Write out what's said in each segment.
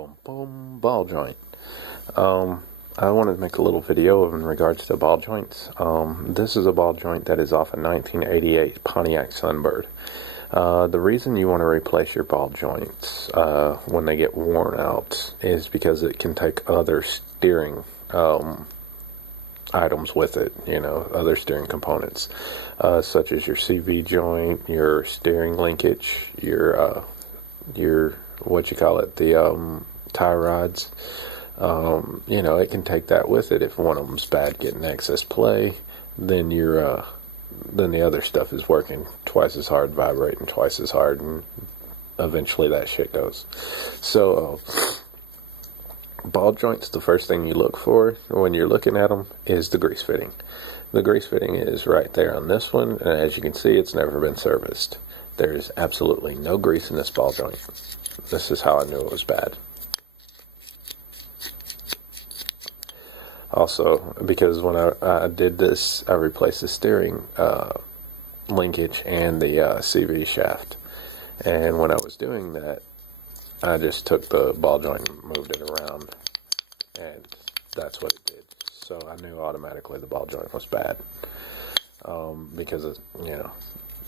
Boom, boom, ball joint. I wanted to make a little video in regards to ball joints. This is a ball joint that is off a 1988 Pontiac Sunbird. The reason you want to replace your ball joints when they get worn out is because it can take other steering items with it, other steering components, such as your CV joint, your steering linkage, your the tie rods. It can take that with it. If one of them's bad getting excess play, then then the other stuff is working twice as hard, vibrating twice as hard, and eventually that shit goes. So ball joints, the first thing you look for when you're looking at them is the grease fitting. The grease fitting is right there on this one, and as you can see, it's never been serviced. There's absolutely no grease in this ball joint. This is how I knew it was bad. Also, because when I did this, I replaced the steering linkage and the CV shaft. And when I was doing that, I just took the ball joint and moved it around, and that's what it did. So I knew automatically the ball joint was bad, because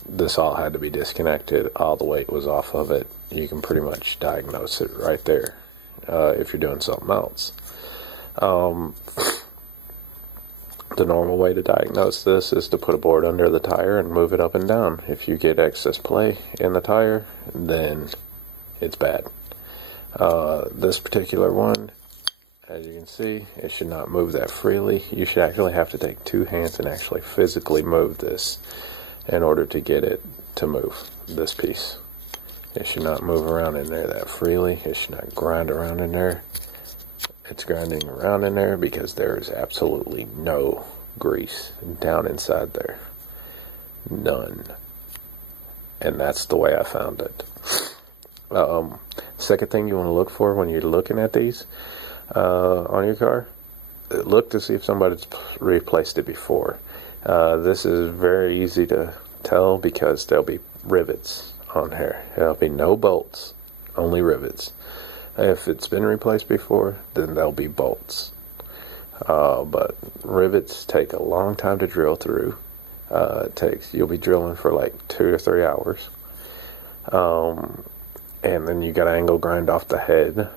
this all had to be disconnected. All the weight was off of it. You can pretty much diagnose it right there if you're doing something else. The normal way to diagnose this is to put a board under the tire and move it up and down. If you get excess play in the tire, then it's bad. This particular one, as you can see, it should not move that freely. You should actually have to take two hands and actually physically move this in order to get it to move, this piece. It should not move around in there that freely. It should not grind around in there. It's grinding around in there because there is absolutely no grease down inside there. None. And that's the way I found it. Second thing you want to look for when you're looking at these on your car, look to see if somebody's replaced it before. This is very easy to tell because there'll be rivets on here. There'll be no bolts, only rivets. If it's been replaced before, then there'll be bolts. But rivets take a long time to drill through. You'll be drilling for like 2 to 3 hours. And then you got to angle grind off the head,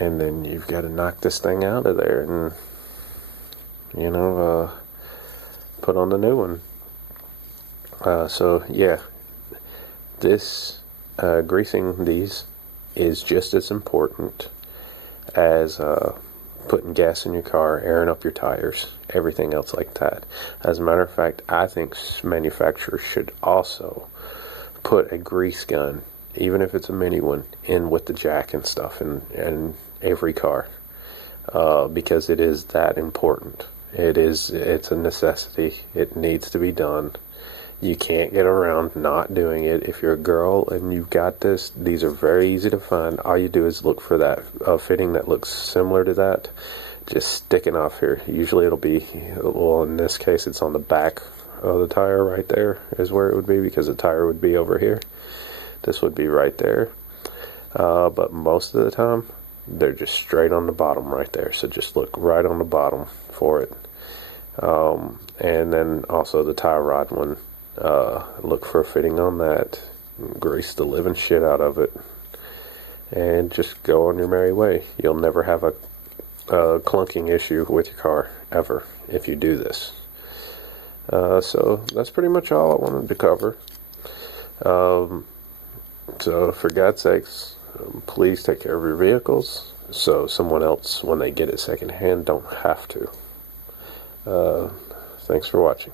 and then you've got to knock this thing out of there and, put on the new one. So yeah, this, greasing these is just as important as putting gas in your car, airing up your tires, everything else like that. As a matter of fact, I think manufacturers should also put a grease gun, even if it's a mini one, in with the jack and stuff in every car, because it is that important. It's a necessity. It needs to be done. You can't get around not doing it. If you're a girl and you've got this, these are very easy to find. All you do is look for that fitting that looks similar to that, just sticking off here. Usually it'll be, well, in this case it's on the back of the tire right there is where it would be, because the tire would be over here. This would be right there. But most of the time they're just straight on the bottom right there. So just look right on the bottom for it. And then also the tie rod one. Look for a fitting on that, grease the living shit out of it, and just go on your merry way. You'll never have a clunking issue with your car, ever, if you do this. So that's pretty much all I wanted to cover. So for God's sakes, please take care of your vehicles, so someone else, when they get it secondhand, don't have to. Thanks for watching.